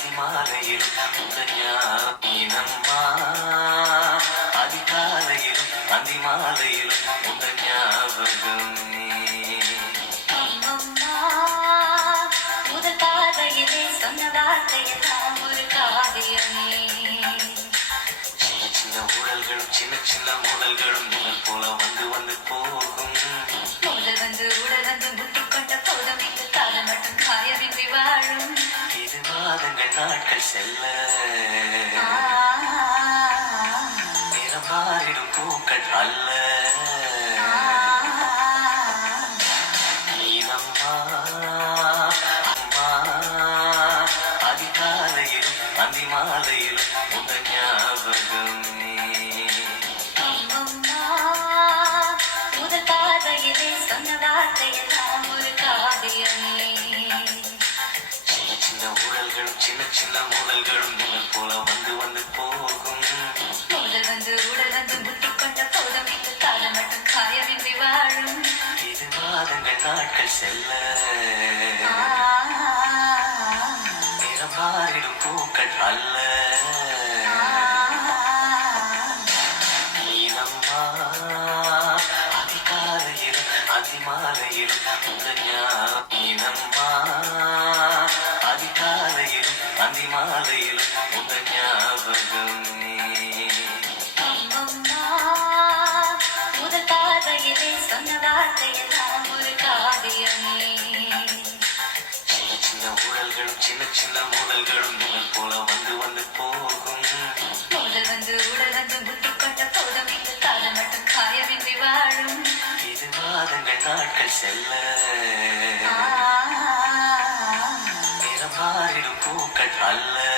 அதிமாலையில் உங்கள் அதிகாலையில் அதிமாலையில் சின்ன சின்ன ஊழல்களும் சின்ன சின்ன ஊழல்களும் நிழல் போல வந்து வந்து போகும். நாட்கள் செல்ல. நிறம் மாறிடும் பூக்கள் அல்ல. நீனம்மா அம்மா அதிகாலையில் அந்தி மாலையில் சின்ன சின்ன ஊழல்களும் நிழல் போல வந்து வந்து போகும். முதல் வந்து உடல் வந்து முட்டிக் கொண்ட போதும். இங்கு காலம் மட்டும் காயமின்றி வாழும். இது மாதங்கள் நாட்கள் செல்ல. நிறம் மாறிடும் பூக்கள் அல்ல. அதிகாலையில் அதிமாலையில் உங்கள் சொன்ன வார்த்தையெல்லாம் சின்ன சின்ன ஊழல்களும் சின்ன போல வந்து வந்து போகும் முதல் வந்து உடல் வந்து முட்டிக் கொண்ட போதும் இங்கு காலம் மட்டும் காயமின்றி வாழும் இது மாதங்கள் நாட்கள் செல்ல நிறம் மாறிடும் பூக்கள் அல்ல